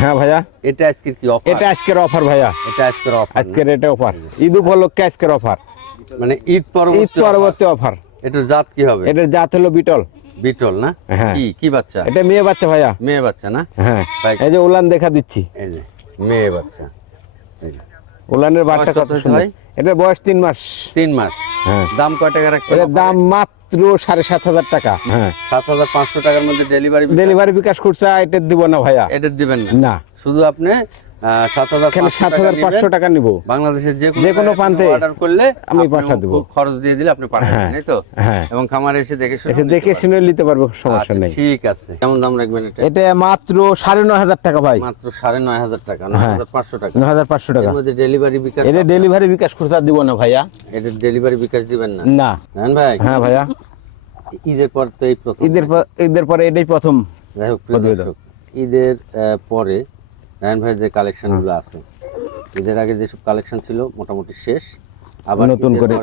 হ্যাঁ ভাইয়া। এটা আজকের কি অফার এটা আজকের অফার ভাইয়া। এটা আজকের অফার আজকের এটা অফার ঈদ উপলক্ষে আজকের অফার মানে ঈদ ঈদ পরবর্তী পরবর্তী অফার এটার জাত কি হবে? এটার জাত হলো বিটল। বিটল না? হ্যাঁ। কি? কি বাচ্চা? এটা মেয়ে বাচ্চা ভাইয়া। মেয়ে বাচ্চা না? হ্যাঁ। এই যে উলান দেখা দিচ্ছি। এই যে মেয়ে বাচ্চা। উলানের বাচ্চা কত ভাই? এটা বয়স তিন মাস। তিন মাস। হ্যাঁ। দাম কয় টাকা রাখতে এটার দাম মাত্র সাড়ে সাত হাজার টাকা। হ্যাঁ। সাত হাজার পাঁচশো টাকার মধ্যে ডেলিভারি ডেলিভারি বিকাশ করছে এটা দিব না ভাইয়া। এটা দিবেন না। শুধু আপনি সাত হাজার পাঁচশো টাকা নিব? বাংলাদেশের যে কোনো প্রান্তে অর্ডার করলে আমি পাঠা দেবো। খরচ দিয়ে দিলে আপনি পাঠাবেন হ্যাঁ, তাই তো? হ্যাঁ। এবং খামারে এসে দেখে এসে দেখে শুনে নিতে পারব সমস্যা আচ্ছা, নেই। ঠিক আছে। কেমন দাম রাখবেন এটা? এটা মাত্র সাড়ে নয় হাজার টাকা ভাই। মাত্র সাড়ে নয় হাজার টাকা নয় হ্যাঁ। হাজার পাঁচশো টাকা। নয় হাজার পাঁচশো টাকা। ডেলিভারি বিকাশ এটা ডেলিভারি বিকাশ দিব না ভাইয়া। এটা ডেলিভারি বিকাশ দিবেন না? না। জানেন ভাই? হ্যাঁ ভাইয়া। ঈদের পর তো এই প্রথম। ঈদের পর ঈদের পরে এটাই প্রথম যাই হোক ঈদের পরে রায়ন ভাইয়ের যে কালেকশনগুলো আছে ঈদের আগে যেসব কালেকশন ছিল মোটামুটি শেষ। আবার নতুন করে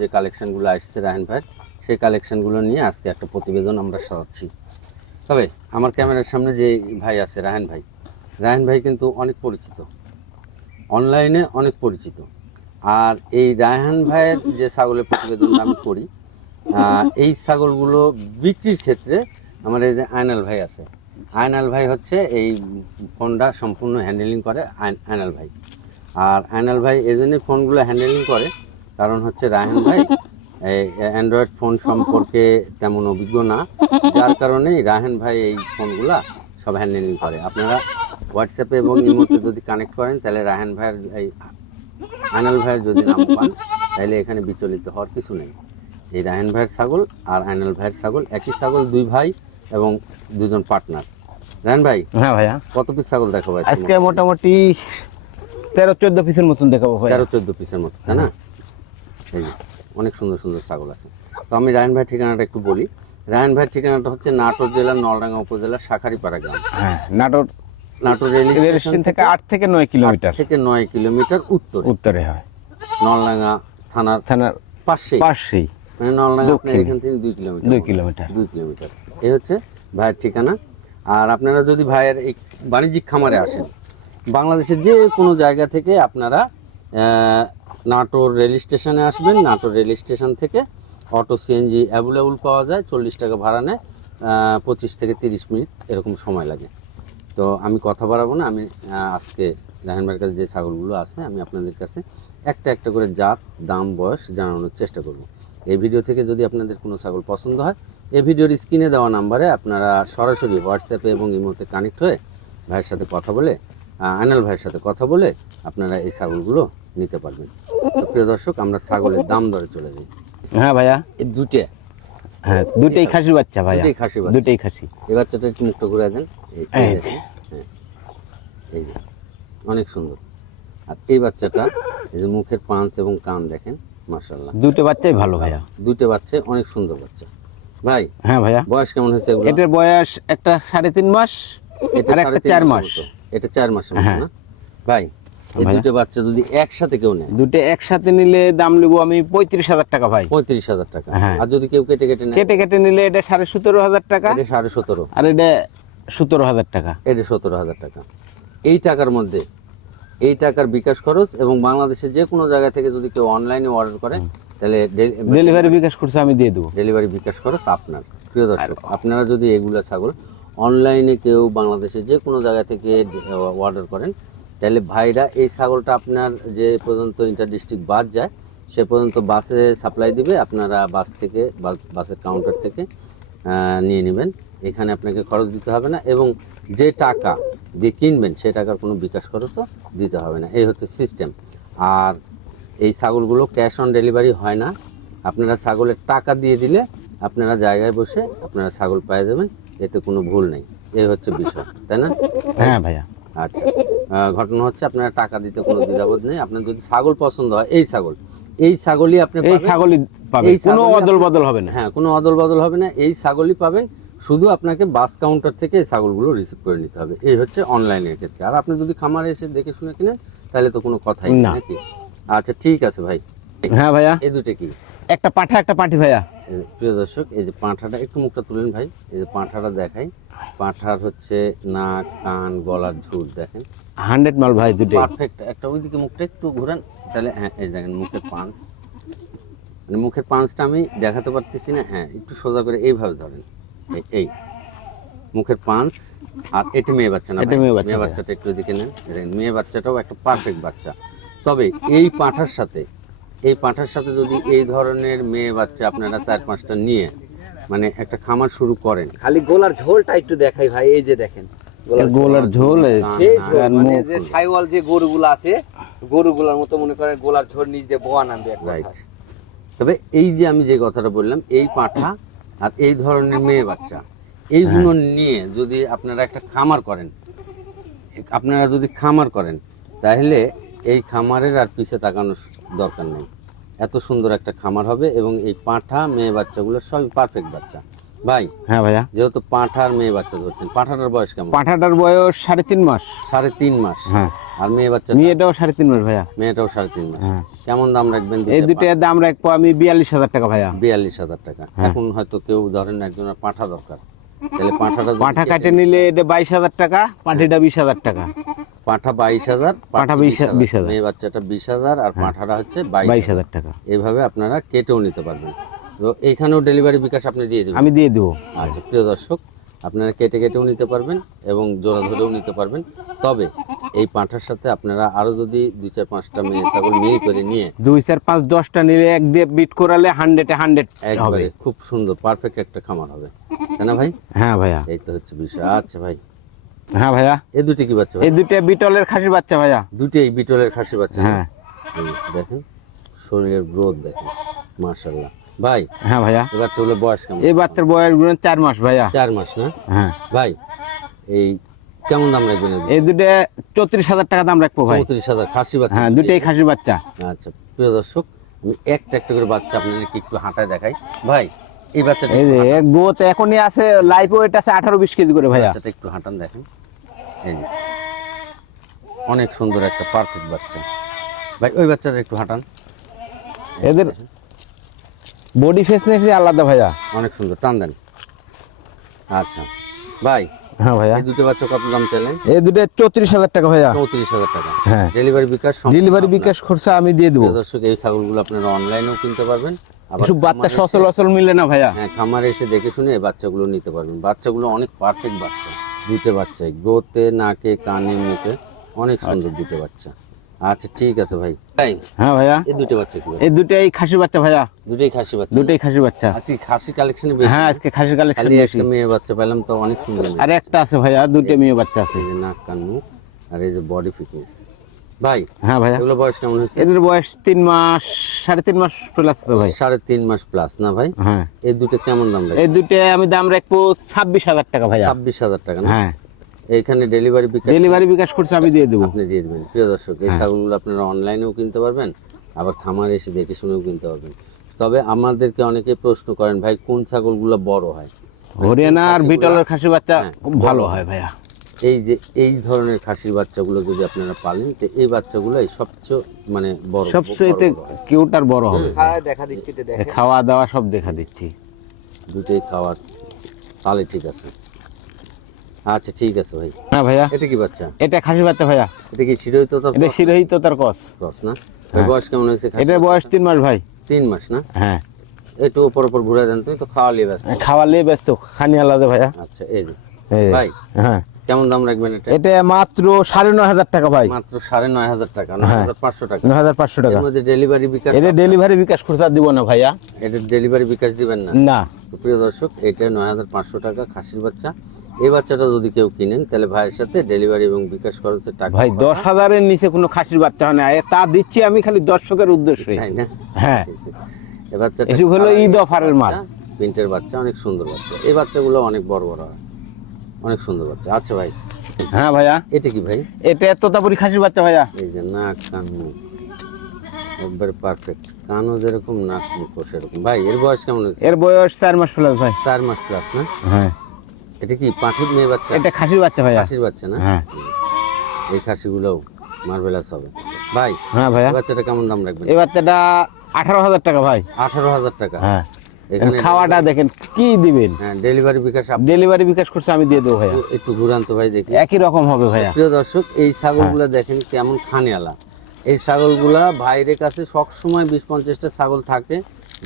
যে কালেকশনগুলো আসছে রায়ন ভাই সেই কালেকশনগুলো নিয়ে আজকে একটা প্রতিবেদন আমরা সাজাচ্ছি তবে আমার ক্যামেরার সামনে যে ভাই আছে রায়ন ভাই রায়ন ভাই কিন্তু অনেক পরিচিত। অনলাইনে অনেক পরিচিত। আর এই রায়হান ভাইয়ের যে ছাগলের প্রতিবেদন আমি করি এই ছাগলগুলো বিক্রির ক্ষেত্রে আমার এই যে আয়নাল ভাই আছে আয়নাল ভাই হচ্ছে এই ফোনটা সম্পূর্ণ হ্যান্ডেলিং করে আয়ন- আয়নাল ভাই। আর আয়নাল ভাই এই জন্যই ফোনগুলো হ্যান্ডেলিং করে, কারণ হচ্ছে রায়হান ভাই অ্যান্ড্রয়েড ফোন সম্পর্কে তেমন অভিজ্ঞ না। যার কারণেই রায়হান ভাই এই ফোনগুলা সব হ্যান্ডেলিং করে। আপনারা হোয়াটসঅ্যাপে এবং ইমোতে যদি কানেক্ট করেন, তাহলে রায়হান ভাইয়ের এই আয়নাল ভাইয়ের যদি নাম পান, তাহলে এখানে বিচলিত হওয়ার কিছু নেই। এই রায়হান ভাইয়ের ছাগল আর আয়নাল ভাইয়ের ছাগল, একই ছাগল দুই ভাই এবং দুজন পার্টনার রায়হান ভাই হ্যাঁ ভাইয়া। কত পিস ছাগল দেখাবো আজকে? আজকে মোটামুটি তেরো চোদ্দ পিসের মতন দেখাবো ভাই তেরো চোদ্দ পিসের মতো তাই না? এই অনেক সুন্দর সুন্দর ছাগল আছে। তো আমি রায়ন ভাই ঠিকানাটা একটু বলি। রায়ন ভাই ঠিকানাটা হচ্ছে নাটোর জেলার নলডাঙ্গা উপজেলার শাখারিপাড়া গ্রাম। হ্যাঁ নাটোর নাটোর রেল স্টেশন থেকে আট থেকে নয় কিলোমিটার। থেকে নয় কিলোমিটার উত্তর। উত্তরে হয়। নলডাঙ্গা থানার থানার পাশেই। পাশেই। মানে নলডাঙ্গা এখান থেকে দুই কিলোমিটার দুই কিলোমিটার। দুই কিলোমিটার। এই হচ্ছে ভাইয়ের ঠিকানা। আর আপনারা যদি ভাইয়ের এই বাণিজ্যিক খামারে আসেন, বাংলাদেশের যে কোনো জায়গা থেকে আপনারা নাটোর রেল স্টেশনে আসবেন। নাটোর রেল স্টেশন থেকে অটো সিএনজি অ্যাভেলেবল পাওয়া যায়। চল্লিশ টাকা ভাড়া নেয় পঁচিশ থেকে তিরিশ মিনিট এরকম সময় লাগে। তো আমি কথা বাড়াবো না। আমি আজকে রাহানবার কাছে যে ছাগলগুলো আছে, আমি আপনাদের কাছে একটা একটা করে জাত, দাম, বয়স জানানোর চেষ্টা করব। এই ভিডিও থেকে যদি আপনাদের কোনো ছাগল পছন্দ হয় এই ভিডিওর স্ক্রিনে দেওয়া নাম্বারে আপনারা সরাসরি হোয়াটসঅ্যাপে এবং ইমোতে কানেক্ট হয়ে ভাইয়ের সাথে কথা বলে আনাল ভাইয়ের সাথে কথা বলে আপনারা এই ছাগলগুলো নিতে পারবেন। তো প্রিয় দর্শক আমরা ছাগলের দাম দরে চলে যাই। হ্যাঁ ভাইয়া। এই দুটে হ্যাঁ দুটেই খাসির বাচ্চা ভাইয়া। দুটোই খাসি। দুটেই খাসি। এই বাচ্চাটা একটু মুক্ত করে দেন। এই- যে। হ্যাঁ। এই যে অনেক সুন্দর। আর এই বাচ্চাটা এই যে মুখের পাঁচ এবং কান দেখেন মার্শাল্লাহ দুটো বাচ্চাই ভালো ভাইয়া। দুটো বাচ্চা অনেক সুন্দর বাচ্চা। ভাই হ্যাঁ ভাইয়া। বয়স কেমন হয়েছে এটার বয়স একটা সাড়ে তিন মাস এটা আর একটা চার মাস। এটা চার মতো হ্যাঁ। ভাই এই দুটো বাচ্চা যদি একসাথে কেউ নেয়? দুটো একসাথে নিলে দাম নিব আমি পঁয়ত্রিশ হাজার টাকা ভাই। পঁয়ত্রিশ হাজার টাকা। হ্যাঁ। আর যদি কেউ কেটে কেটে নেয়? কেটে কেটে নিলে এটা সাড়ে সতেরো হাজার টাকা। এটা সাড়ে সতেরো। আর এটা সতেরো হাজার টাকা। এটা সতেরো হাজার টাকা। এই টাকার মধ্যে এই টাকার বিকাশ খরচ এবং বাংলাদেশের যে কোনো জায়গা থেকে যদি কেউ অনলাইনে অর্ডার করে তাহলে ডেলিভারি বিকাশ করছে আমি দিয়ে দেবো। ডেলিভারি বিকাশ খরচ আপনার প্রিয় দর্শক আপনারা যদি এগুলা ছাগল অনলাইনে কেউ বাংলাদেশে যে কোনো জায়গা থেকে অর্ডার করেন তাহলে ভাইরা এই ছাগলটা আপনার যে পর্যন্ত ইন্টার ডিস্ট্রিক্ট বাস যায় সে পর্যন্ত বাসে সাপ্লাই দিবে আপনারা বাস থেকে বাসের কাউন্টার থেকে নিয়ে নেবেন। এখানে আপনাকে খরচ দিতে হবে না এবং যে টাকা দিয়ে কিনবেন সে টাকার কোনো বিকাশ খরচও দিতে হবে না। এই হচ্ছে সিস্টেম আর এই ছাগলগুলো ক্যাশ অন ডেলিভারি হয় না। আপনারা ছাগলের টাকা দিয়ে দিলে আপনারা জায়গায় বসে আপনারা ছাগল পেয়ে যাবেন এতে কোনো ভুল নেই। এই হচ্ছে বিষয় তাই না? হ্যাঁ ভাইয়া। আচ্ছা ঘটনা হচ্ছে আপনারা টাকা দিতে কোনো দ্বিধাবোধ নেই। আপনার যদি ছাগল পছন্দ হয় এই ছাগল এই ছাগলই আপনি এই পাবেন। ছাগলই পাবে এই কোনো অদল বদল হবে না। হ্যাঁ কোনো অদল বদল হবে না। এই ছাগলই পাবেন। শুধু আপনাকে বাস কাউন্টার থেকে এই ছাগলগুলো রিসিভ করে নিতে হবে। এই হচ্ছে অনলাইনের ক্ষেত্রে। আর আপনি যদি খামারে এসে দেখে শুনে কিনেন তাহলে তো কোনো কথাই। নাকি? আচ্ছা ঠিক আছে ভাই। হ্যাঁ ভাইয়া। এই দুটো কি? একটা পাঠা একটা পাটি ভাইয়া। প্রিয় দর্শক এই যে পাঁঠাটা একটু মুখটা তুলেন ভাই। এই যে পাঁঠাটা দেখাই। পাঁঠার হচ্ছে নাক কান গলার ঝুট দেখেন। হান্ড্রেড মাল ভাই দুটো। পারফেক্ট। একটা ওইদিকে মুখটা একটু ঘুরান তাহলে হ্যাঁ এই দেখেন মুখের পাঁচ। মানে মুখের পাঁচটা আমি দেখাতে পারতেছি না হ্যাঁ একটু সোজা করে এইভাবে ধরেন। এই- মুখের পাঁচ আর এটি মেয়ে বাচ্চা না মেয়ে বাচ্চা, মেয়ে বাচ্চাটা একটু এদিকে নেন। মেয়ে বাচ্চাটাও একটা পারফেক্ট বাচ্চা। তবে এই পাঁঠার সাথে এই পাঁঠার সাথে যদি এই ধরনের মেয়ে বাচ্চা আপনারা চার পাঁচটা নিয়ে মানে একটা খামার শুরু করেন। খালি গোলার ঝোলটা একটু দেখাই ভাই এই যে দেখেন গোলার ঝোল। নাক, ঝোল কান, মানে যে সাইওয়াল যে গরুগুলো আছে গরুগুলোর মতো মনে করেন গোলার ঝোল নিচ দিয়ে বোয়া নামবে রাইট তবে এই যে আমি যে কথাটা বললাম এই পাঁঠা আর এই ধরনের মেয়ে বাচ্চা এইগুলো নিয়ে যদি আপনারা একটা খামার করেন আপনারা যদি খামার করেন তাহলে এই খামারের আর পিছে তাকানোর দরকার নেই। এত সুন্দর একটা খামার হবে এবং এই পাঁঠা মেয়ে বাচ্চাগুলো সবই পারফেক্ট বাচ্চা। ভাই হ্যাঁ ভাইয়া। যেহেতু পাঁঠার মেয়ে বাচ্চা ধরছেন পাঁঠাটার বয়স কেমন? পাঠাটার বয়স সাড়ে তিন মাস। সাড়ে তিন মাস। হ্যাঁ। আর মেয়ে বাচ্চা মেয়েটাও সাড়ে তিন মাস ভাইয়া। মেয়েটাও সাড়ে তিন মাস। হ্যাঁ। কেমন দাম রাখবেন এই দুটোর দাম রাখব আমি বিয়াল্লিশ হাজার টাকা ভাইয়া। বিয়াল্লিশ হাজার টাকা। এখন হয়তো কেউ ধরেন একজনের পাঠা দরকার। তাহলে পাঠাটা পাঠা কেটে- কাটে নিলে এটা বাইশ হাজার টাকা পাঠিটা বিশ হাজার টাকা। পাঠা বাইশ হাজার পাঠা বিশ- হাজার। মেয়ে বাচ্চাটা বিশ হাজার আর পাঠাটা হচ্ছে বাইশ হাজার। টাকা। এইভাবে আপনারা কেটেও নিতে পারবেন। তো এইখানেও ডেলিভারি বিকাশ আপনি দিয়ে দেবেন। আমি দিয়ে দেবো। আচ্ছা প্রিয় দর্শক আপনারা কেটে কেটেও নিতে পারবেন এবং জোড়া ধরেও নিতে পারবেন। তবে এই পাঁঠার সাথে আপনারা আরও যদি দুই চার পাঁচটা মেয়ে ছাগল মিল করে নিয়ে দুই চার পাঁচ দশটা নিলে এক দিয়ে বিট করালে হান্ড্রেডে হান্ড্রেড হবে একবারে খুব সুন্দর পারফেক্ট একটা খামার হবে। তাই না ভাই? হ্যাঁ ভাইয়া। এই তো হচ্ছে বিষয়। আচ্ছা ভাই হ্যাঁ ভাইয়া। এই দুটি কি বাচ্চা এই দুটো বিটলের খাসির বাচ্চা ভাইয়া। দুটি এই বিটলের খাসি বাচ্চা। হ্যাঁ। দেখেন শরীরের গ্রোথ দেখেন মার্শাল্লাহ ভাই হ্যাঁ ভাইয়া। এই বাচ্চাগুলো বয়স কেমন? এই বাচ্চার বয়সগুলো চার মাস ভাইয়া। চার মাস না? হ্যাঁ। ভাই এই কেমন দাম রাখবেন এই দুটো চৌত্রিশ হাজার টাকা দাম রাখব ভাই। চৌত্রিশ হাজার খাসি বাচ্চা। হ্যাঁ দুটোই খাসির বাচ্চা। আচ্ছা প্রিয় দর্শক আমি একটা একটা করে বাচ্চা আপনাদেরকে একটু হাঁটায় দেখাই। ভাই এই বাচ্চাটা এই যে। গোত এখনই আছে লাইফ ওয়েট আছে আঠারো বিশ কেজি করে ভাইয়া। বাচ্চাটা একটু হাঁটান দেখেন। এই যে অনেক সুন্দর একটা পারফেক্ট বাচ্চা। ভাই ওই বাচ্চাটা একটু হাঁটান। এদের বডি আলাদা ভাইয়া। অনেক সুন্দর টান দেন। আচ্ছা ভাই হ্যাঁ ভাইয়া। এই দুটো বাচ্চা কত দাম চাইলেন? এই দুটো চৌত্রিশ হাজার টাকা ভাইয়া। চৌত্রিশ হাজার টাকা। হ্যাঁ। ডেলিভারি বিকাশ ডেলিভারি বিকাশ খরচা আমি দিয়ে দেবো। দর্শক এই ছাগলগুলো আপনারা অনলাইনেও কিনতে পারবেন। বাচ্চা সচল অচল মিলে না ভাইয়া? হ্যাঁ খামারে এসে দেখে শুনে বাচ্চাগুলো নিতে পারবেন। বাচ্চাগুলো অনেক পারফেক্ট বাচ্চা দুটো বাচ্চাই গ্রোথে নাকে কানে মুখে অনেক সুন্দর দুটো বাচ্চা। আচ্ছা ঠিক আছে ভাই। হ্যাঁ ভাইয়া। এই দুটো বাচ্চা কি এই দুটোই খাসি বাচ্চা ভাইয়া। দুটোই খাসি বাচ্চা। দুটোই খাসি বাচ্চা। আজকে খাসি কালেকশনে বেশি। হ্যাঁ আজকে খাসি কালেকশন খালি বেশি। একটা মেয়ে বাচ্চা পেলাম তো অনেক সুন্দর। আর একটা আছে ভাইয়া দুটো মেয়ে বাচ্চা আছে। নাক কান মুখ আর এই যে বডি ফিটনেস ভাই হ্যাঁ ভাইয়া। এগুলো বয়স কেমন হয়েছে? এদের বয়স তিন মাস সাড়ে তিন মাস প্লাস আছে ভাই। সাড়ে তিন মাস প্লাস না ভাই? হ্যাঁ। এই দুটো কেমন দাম এই দুটো আমি দাম রাখব ছাব্বিশ হাজার টাকা ভাইয়া। ছাব্বিশ হাজার টাকা হ্যাঁ। এইখানে ডেলিভারি বিকাশ ডেলিভারি বিকাশ করছে আমি দিয়ে দেবো। আপনি দিয়ে দেবেন প্রিয় দর্শক হ্যাঁ। এই ছাগলগুলো আপনারা অনলাইনেও কিনতে পারবেন আবার খামারে এসে দেখে শুনেও কিনতে পারবেন। তবে আমাদেরকে অনেকে প্রশ্ন করেন ভাই কোন ছাগলগুলো বড় হয়? হরিয়ানা আর বিটলের খাসি বাচ্চা হ্যাঁ, খুব ভালো হয় ভাইয়া। এই যে এই ধরনের খাসির বাচ্চাগুলো যদি আপনারা পালেন তো এই বাচ্চাগুলোই সবচেয়ে মানে বড় সবচেয়ে হয়। কিউটার বড় হবে। খাওয়া দেখা দিচ্ছি এটা দেখেন। খাওয়া দাওয়া সব দেখা দিচ্ছি। দুটোই খাওয়ার তাহলে ঠিক আছে। আচ্ছা ঠিক আছে ভাই। হ্যাঁ ভাইয়া? এটা কি বাচ্চা? এটা খাসির বাচ্চা ভাইয়া। এটা কি শিরোহিত তো এটা শিরোহিত তার কস ক্রস। না? এর বয়স কেমন হয়েছে খাসির? এটার বয়স তিন মাস ভাই। তিন মাস না? হ্যাঁ। একটু ওপর ওপর ঘুরে দেন তুই তো খাওয়া লিয়ে ব্যস্ত। খাওয়ালে ব্যস্ত খানি আলাদা ভাইয়া। আচ্ছা এই যে। এই, ভাই হ্যাঁ। কেমন দাম রাখবেন এটা? এটা মাত্র সাড়ে নয় হাজার টাকা ভাই। মাত্র সাড়ে নয় হাজার টাকা নয় হ্যাঁ। হাজার পাঁচশো টাকা। নয় হাজার পাঁচশো টাকা। ডেলিভারি বিকাশ এটা ডেলিভারি বিকাশ খরচা দিব না ভাইয়া। এটা ডেলিভারি বিকাশ দিবেন না। না। প্রিয় দর্শক এটা নয় হাজার পাঁচশো টাকা খাসির বাচ্চা। এই বাচ্চাটা যদি কেউ কিনেন তাহলে ভাইয়ের সাথে ডেলিভারি এবং বিকাশ খরচের টাকা ভাই দশ হাজারের নিচে কোনো খাসির বাচ্চা হয় না। এ তা দিচ্ছি আমি খালি দর্শকের উদ্দেশ্যে। তাই না? হ্যাঁ। এই বাচ্চাটা হলো ঈদ অফারের মাল। প্রিন্টের বাচ্চা অনেক সুন্দর বাচ্চা। এই বাচ্চাগুলো অনেক বড় বড় হয়। অনেক সুন্দর বাচ্চা। আচ্ছা ভাই হ্যাঁ ভাইয়া। এটা কি ভাই? এটা তোতাপুরি খাসির বাচ্চা ভাইয়া। এই যে নাক কান একবারে পারফেক্ট কানও যেরকম নাক মুখও সেরকম। ভাই এর বয়স কেমন হয়েছে? এর বয়স চার মাস প্লাস ভাই। চার মাস প্লাস না? হ্যাঁ। এটা কি পাখির মেয়ে বাচ্চা? এটা খাসির বাচ্চা ভাইয়া। খাসির বাচ্চা না? হ্যাঁ। এই খাসিগুলোও মার্বেলাস হবে। ভাই হ্যাঁ ভাইয়া। বাচ্চাটা কেমন দাম রাখবেন? এই বাচ্চাটা আঠারো হাজার টাকা ভাই। আঠারো হাজার টাকা। হ্যাঁ। খাওয়াটা দেখেন কি দিবেন? হ্যাঁ ডেলিভারি বিকাশ ডেলিভারি বিকাশ করছে আমি দিয়ে দেবো ভাইয়া। একটু ঘুরান্ত ভাই দেখি। একই রকম হবে ভাইয়া। প্রিয় দর্শক এই ছাগলগুলো দেখেন কেমন খানিয়ালা। এই ছাগলগুলা ভাইয়ের কাছে সবসময় বিশ পঞ্চাশটা ছাগল থাকে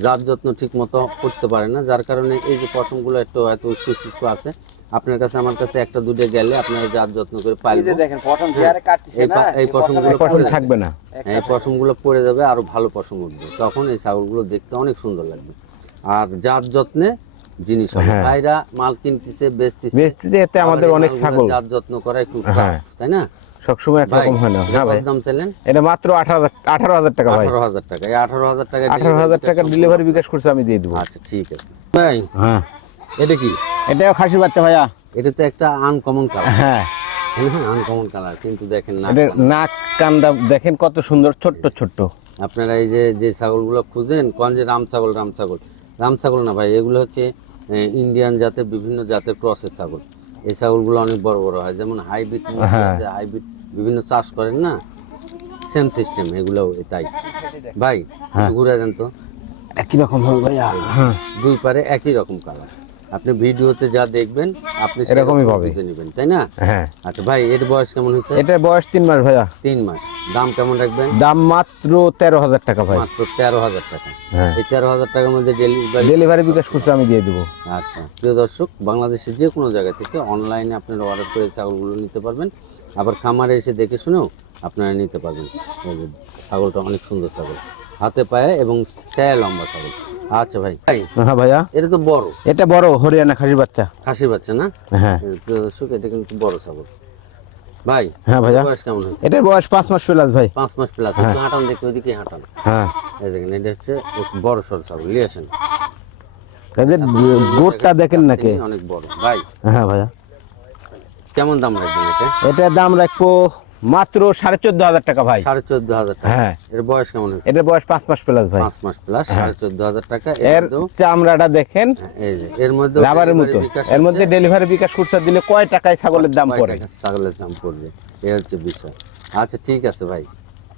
যার যত্ন ঠিক মতো করতে পারে না। যার কারণে এই যে পশমগুলো একটু হয়তো উস্কো শুষ্ক আছে। আপনার কাছে আমার কাছে একটা দুটো গেলে আপনারা যার যত্ন করে এই পালবেন। দেখেন চেয়ারে কাটতেছে এই না? এই পশমগুলো পশম। থাকবে না। এই পশমগুলো পড়ে যাবে আরও ভালো পশম উঠবে। তখন এই ছাগলগুলো দেখতে অনেক সুন্দর লাগবে। আর যার যত্নে জিনিস হবে। হ্যাঁ। ভাইরা মাল কিনতেছে বেচতেছে। বেচতে এতে আমাদের অনেক ছাগল। যার যত্ন করা একটু হ্যাঁ। তাই না? সবসময় একরকম হয় না। হ্যাঁ ভাই। দাম এটা মাত্র আঠারো হাজার টাকা ভাই। আঠারো হাজার টাকা। এই আঠারো হাজার টাকা আঠারো হাজার টাকা ডেলিভারি বিকাশ করছে আমি দিয়ে দেবো। আচ্ছা ঠিক আছে। ভাই হ্যাঁ। এটা কি? এটাও খাসি বাচ্চা ভাইয়া। এটা তো একটা আনকমন কালার হ্যাঁ। আনকমন কালার কিন্তু দেখেন না নাক কান্দা দেখেন কত সুন্দর ছোট্ট ছোট্ট। আপনারা এই যে যে ছাগলগুলো খুঁজেন কোন যে রাম ছাগল রাম ছাগল। রাম ছাগল না ভাই এগুলো হচ্ছে ইন্ডিয়ান জাতের বিভিন্ন জাতের ক্রসের ছাগল। এই ছাগলগুলো অনেক বড় বড় হয় যেমন হাইব্রিড হ্যাঁ। হাইব্রিড বিভিন্ন চাষ করেন না? সেম সিস্টেম এগুলো তাই। ভাই হ্যাঁ। ঘুরে দেন তো। একই রকম হবে হ্যাঁ। দুই পারে একই রকম কালার আপনি ভিডিওতে যা দেখবেন আপনি এরকমই। বুঝে নেবেন তাই না? হ্যাঁ। আচ্ছা ভাই এর বয়স কেমন হয়েছে? এটার বয়স তিন মাস ভাইয়া। তিন মাস। দাম কেমন রাখবেন? দাম মাত্র তেরো হাজার টাকা ভাই। মাত্র তেরো হাজার টাকা। হ্যাঁ। এই তেরো হাজার টাকার মধ্যে ডেলিভারি ডেলিভারি বিকাশ করছে আমি দিয়ে দেবো। আচ্ছা প্রিয় দর্শক বাংলাদেশের যে কোনো জায়গা থেকে অনলাইনে আপনারা অর্ডার করে ছাগলগুলো নিতে পারবেন। আবার খামারে এসে দেখে শুনেও আপনারা নিতে পারবেন। ছাগলটা অনেক সুন্দর ছাগল। হাতে পায়ে এবং স্যায় লম্বা ছাগল। আচ্ছা ভাই। হ্যাঁ ভাইয়া। এটা তো বড়। এটা বড় হরিয়ানা খাসির বাচ্চা। খাসির বাচ্চা না? হ্যাঁ। প্রিয় এটা কিন্তু বড় ছাগল। ভাই হ্যাঁ ভাইয়া। বয়স কেমন হয়েছে? এটার বয়স পাঁচ মাস প্লাস ভাই। পাঁচ মাস প্লাস একটু হাঁটান দেখি ওইদিকে হাঁটান। হ্যাঁ। এই দেখেন এটা হচ্ছে বড় সড় ছাগল নিয়ে আসেন। এদের গোটটা দেখেন নাকি? অনেক বড়। ভাই। হ্যাঁ ভাইয়া। কেমন দাম রাখবেন এটা? এটার দাম রাখব মাত্র সাড়ে চোদ্দ হাজার টাকা ভাই। সাড়ে চোদ্দ হাজার টাকা। হ্যাঁ। এর বয়স কেমন আছে এটার বয়স পাঁচ মাস প্লাস ভাই। পাঁচ মাস প্লাস সাড়ে চোদ্দ হাজার টাকা। এর চামড়াটা দেখেন এর মধ্যে রাবারের মতো এর মধ্যে ডেলিভারি বিকাশ করছে দিলে কয় টাকায় ছাগলের দাম পড়ে? ছাগলের দাম পড়বে? এ হচ্ছে বিষয়। আচ্ছা ঠিক আছে ভাই।